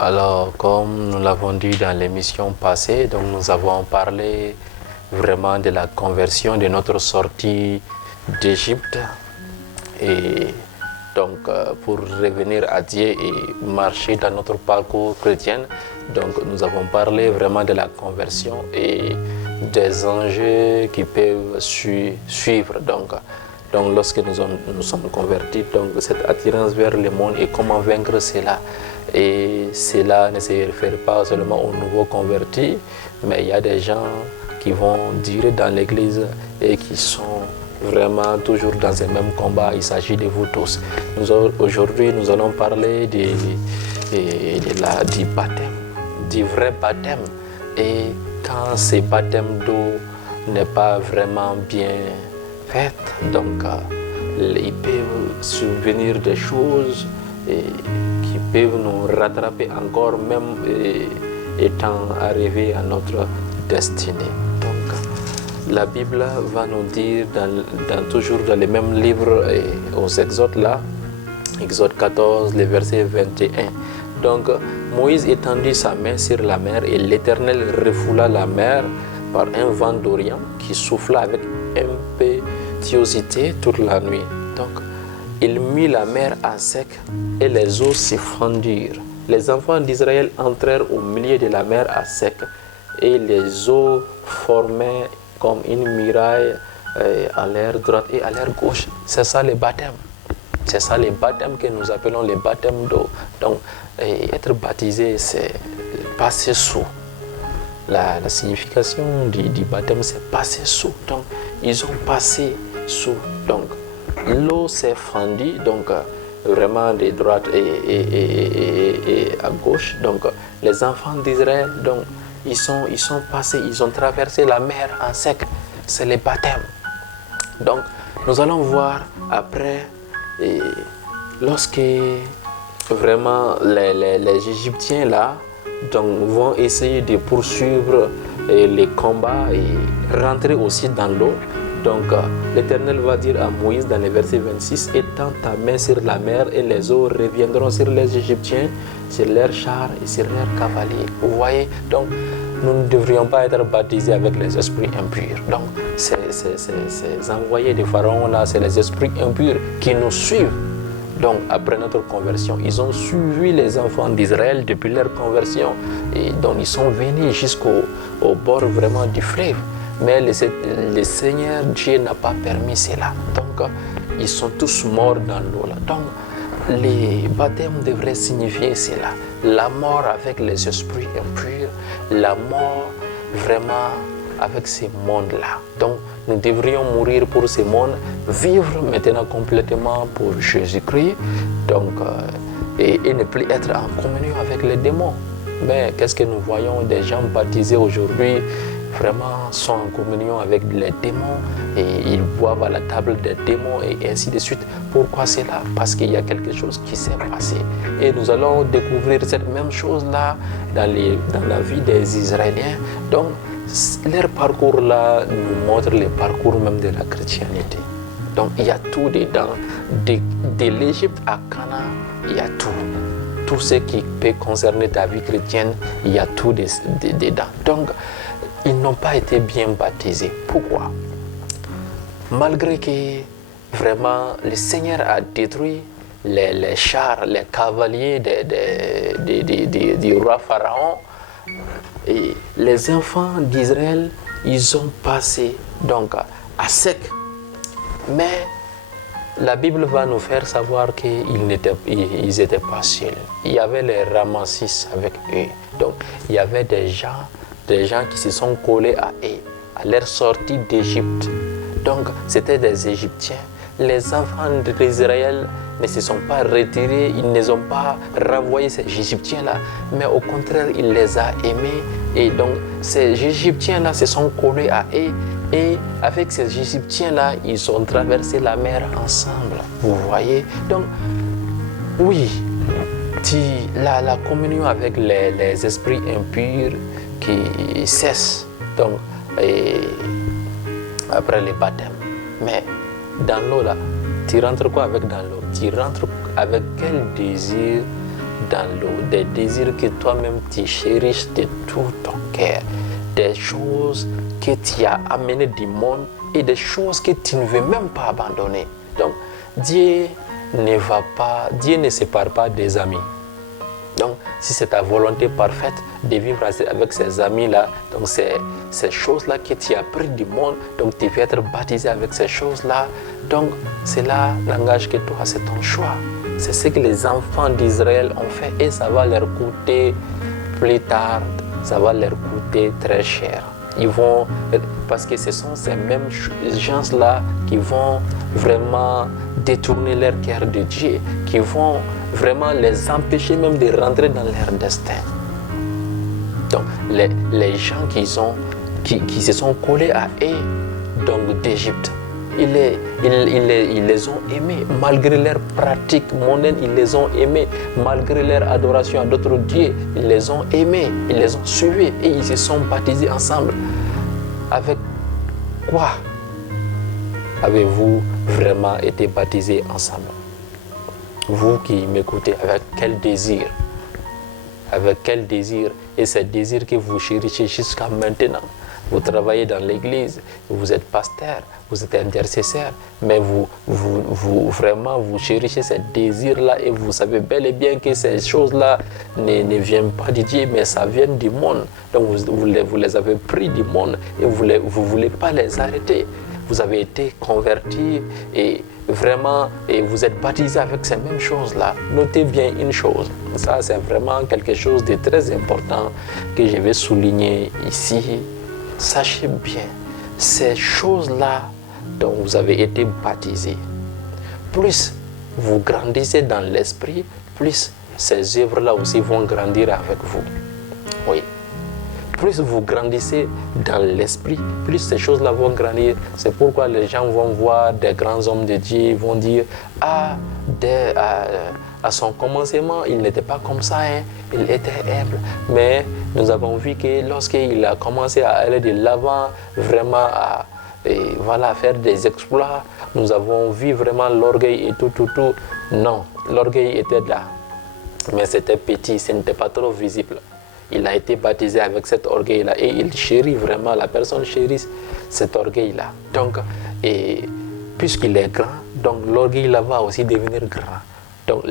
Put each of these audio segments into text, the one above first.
Alors, comme nous l'avons dit dans l'émission passée, donc nous avons parlé vraiment de la conversion, de notre sortie d'Égypte. Et donc, pour revenir à Dieu et marcher dans notre parcours chrétien, donc nous avons parlé vraiment de la conversion et des enjeux qui peuvent suivre. Donc, lorsque nous sommes convertis, donc cette attirance vers le monde et comment vaincre cela. Et cela ne se réfère pas seulement aux nouveaux convertis, mais il y a des gens qui vont durer dans l'église et qui sont vraiment toujours dans ce même combat. Il s'agit de vous tous. Aujourd'hui, nous allons parler du baptême, du vrai baptême. Et quand ce baptême d'eau n'est pas vraiment bien fait, donc il peut survenir des choses qui peuvent nous rattraper encore, même étant arrivés à notre destinée. Donc, la Bible va nous dire, toujours dans les mêmes livres, aux Exodes là, Exode 14, le verset 21. Donc, Moïse étendit sa main sur la mer et l'Éternel refoula la mer par un vent d'Orient qui souffla avec impétuosité toute la nuit. Donc, il mit la mer à sec et les eaux se fendirent. Les enfants d'Israël entrèrent au milieu de la mer à sec et les eaux formaient comme une muraille à l'air droite et à l'air gauche. C'est ça le baptême. C'est ça le baptême que nous appelons le baptême d'eau. Donc, être baptisé, c'est passer sous. La signification du baptême, c'est passer sous. Donc, ils ont passé sous. Donc, l'eau s'est fendue, donc vraiment de droite et à gauche. Donc, les enfants d'Israël, donc, ils sont passés, ils ont traversé la mer en sec. C'est le baptême. Donc, nous allons voir après, lorsque vraiment les Égyptiens là, donc, vont essayer de poursuivre les combats et rentrer aussi dans l'eau. Donc, l'Éternel va dire à Moïse dans le verset 26, « Étends ta main sur la mer et les eaux reviendront sur les Égyptiens, sur leurs chars et sur leurs cavaliers. » Vous voyez, donc, nous ne devrions pas être baptisés avec les esprits impurs. Donc, ces envoyés de Pharaon là, c'est les esprits impurs qui nous suivent. Donc, après notre conversion, ils ont suivi les enfants d'Israël depuis leur conversion. Et donc, ils sont venus jusqu'au bord vraiment du fleuve. Mais le Seigneur Dieu n'a pas permis cela. Donc, ils sont tous morts dans l'eau. Donc, les baptêmes devraient signifier cela. La mort avec les esprits impurs, la mort vraiment avec ce monde-là. Donc, nous devrions mourir pour ce monde, vivre maintenant complètement pour Jésus-Christ, donc, et ne plus être en communion avec les démons. Mais qu'est-ce que nous voyons? Des gens baptisés aujourd'hui vraiment sont en communion avec les démons et ils boivent à la table des démons et ainsi de suite. Pourquoi cela? Parce qu'il y a quelque chose qui s'est passé. Et nous allons découvrir cette même chose-là dans la vie des Israéliens. Donc, leur parcours là nous montre le parcours même de la chrétienté. Donc il y a tout dedans. De l'Égypte à Canaan, il y a tout. Tout ce qui peut concerner ta vie chrétienne, il y a tout dedans. Donc, ils n'ont pas été bien baptisés. Pourquoi? Malgré que vraiment le Seigneur a détruit les chars, les cavaliers du roi Pharaon, et les enfants d'Israël, ils ont passé donc à sec. Mais la Bible va nous faire savoir qu'ils n'étaient pas seuls. Il y avait les ramassis avec eux. Donc, il y avait des gens qui se sont collés à eux, à leur sortie d'Égypte. Donc, c'était des Égyptiens. Les enfants d'Israël ne se sont pas retirés, ils ne ont pas renvoyé ces Égyptiens-là, mais au contraire, il les a aimés. Et donc, ces Égyptiens-là se sont collés à eux. Et avec ces Égyptiens-là, ils ont traversé la mer ensemble. Vous voyez? Donc, oui, la communion avec les esprits impurs qui cessent donc, après le baptême. Mais dans l'eau, là, tu rentres quoi avec dans l'eau? Tu rentres avec quel désir dans l'eau, des désirs que toi-même tu chérisses de tout ton cœur, des choses que tu as amenées du monde et des choses que tu ne veux même pas abandonner. Donc, Dieu ne sépare pas des amis. Donc, si c'est ta volonté parfaite de vivre avec ces amis-là, donc c'est ces choses-là que tu as pris du monde, donc tu veux être baptisé avec ces choses-là, donc cela n'engage que toi, c'est ton choix. C'est ce que les enfants d'Israël ont fait et ça va leur coûter plus tard, ça va leur coûter très cher. Parce que ce sont ces mêmes gens-là qui vont vraiment détourner leur cœur de Dieu, qui vont vraiment les empêcher même de rentrer dans leur destin. Donc les gens qui se sont collés à eux, donc d'Égypte, ils les ont aimés malgré leurs pratiques mondaines, ils les ont aimés malgré leur adoration à d'autres dieux, ils les ont aimés, ils les ont suivis et ils se sont baptisés ensemble. Avec quoi avez-vous vraiment été baptisés ensemble? Vous qui m'écoutez, avec quel désir? Avec quel désir? Et ce désir que vous chérissez jusqu'à maintenant. Vous travaillez dans l'église, vous êtes pasteur, vous êtes intercesseur, mais vraiment vous chérissez ce désir-là et vous savez bel et bien que ces choses-là ne viennent pas de Dieu, mais ça vient du monde. Donc vous les avez pris du monde et vous ne voulez pas les arrêter. Vous avez été convertis et vraiment, et vous êtes baptisés avec ces mêmes choses-là. Notez bien une chose, ça c'est vraiment quelque chose de très important que je vais souligner ici. Sachez bien, ces choses-là dont vous avez été baptisés, plus vous grandissez dans l'esprit, plus ces œuvres-là aussi vont grandir avec vous. Oui. Plus vous grandissez dans l'esprit, plus ces choses-là vont grandir. C'est pourquoi les gens vont voir des grands hommes de Dieu, vont dire « Ah, à son commencement, il n'était pas comme ça, hein. Il était humble. » Mais nous avons vu que lorsqu'il a commencé à aller de l'avant, vraiment à faire des exploits, nous avons vu vraiment l'orgueil et tout. Non, l'orgueil était là, mais c'était petit, ce n'était pas trop visible. Il a été baptisé avec cet orgueil-là et il chérit vraiment, la personne chérit cet orgueil-là. Donc, puisqu'il est grand, donc l'orgueil-là va aussi devenir grand. Donc,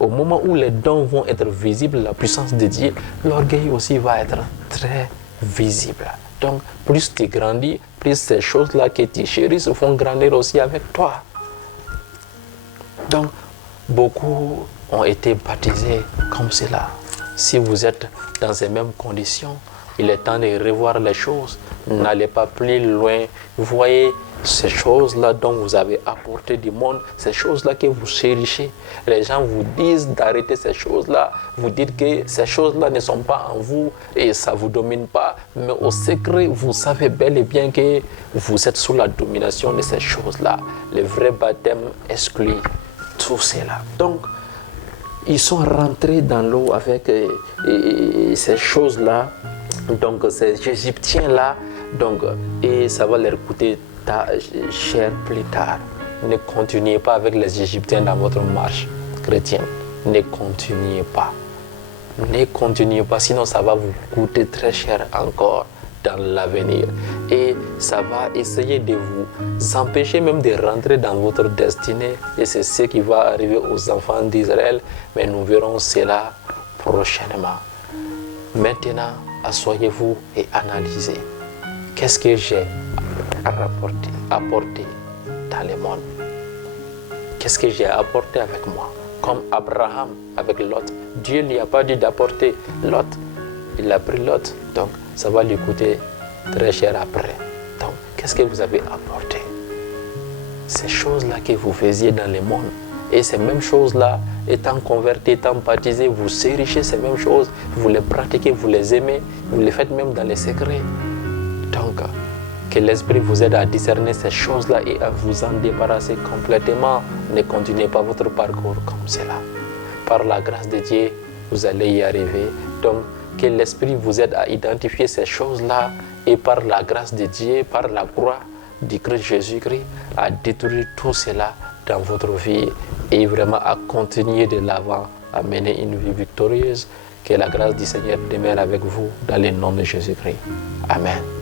au moment où les dons vont être visibles, la puissance de Dieu, l'orgueil aussi va être très visible. Donc, plus tu grandis, plus ces choses-là que tu chéris vont grandir aussi avec toi. Donc, beaucoup ont été baptisés comme cela. Si vous êtes dans ces mêmes conditions, il est temps de revoir les choses. N'allez pas plus loin. Vous voyez ces choses-là dont vous avez apporté du monde, ces choses-là que vous chérissez. Les gens vous disent d'arrêter ces choses-là. Vous dites que ces choses-là ne sont pas en vous et ça ne vous domine pas. Mais au secret, vous savez bel et bien que vous êtes sous la domination de ces choses-là. Le vrai baptême exclut tout cela. Donc, ils sont rentrés dans l'eau avec ces choses-là, donc ces Égyptiens-là, et ça va leur coûter cher plus tard. Ne continuez pas avec les Égyptiens dans votre marche chrétienne. Ne continuez pas. Ne continuez pas, sinon ça va vous coûter très cher encore dans l'avenir. Et ça va essayer de vous empêcher même de rentrer dans votre destinée. Et c'est ce qui va arriver aux enfants d'Israël. Mais nous verrons cela prochainement. Maintenant, asseyez-vous et analysez. Qu'est-ce que j'ai apporté dans le monde? Qu'est-ce que j'ai apporté avec moi? Comme Abraham avec Lot. Dieu ne lui a pas dit d'apporter Lot. Il a pris Lot. Donc, ça va lui coûter très cher après. Donc, qu'est-ce que vous avez apporté? Ces choses-là que vous faisiez dans le monde. Et ces mêmes choses-là, étant convertis, étant baptisés, vous chérissez ces mêmes choses, vous les pratiquez, vous les aimez, vous les faites même dans les secrets. Donc, que l'Esprit vous aide à discerner ces choses-là et à vous en débarrasser complètement. Ne continuez pas votre parcours comme cela. Par la grâce de Dieu, vous allez y arriver. Donc, que l'Esprit vous aide à identifier ces choses-là et par la grâce de Dieu, par la croix du Christ Jésus-Christ, à détruire tout cela dans votre vie et vraiment à continuer de l'avant à mener une vie victorieuse. Que la grâce du Seigneur demeure avec vous dans le nom de Jésus-Christ. Amen.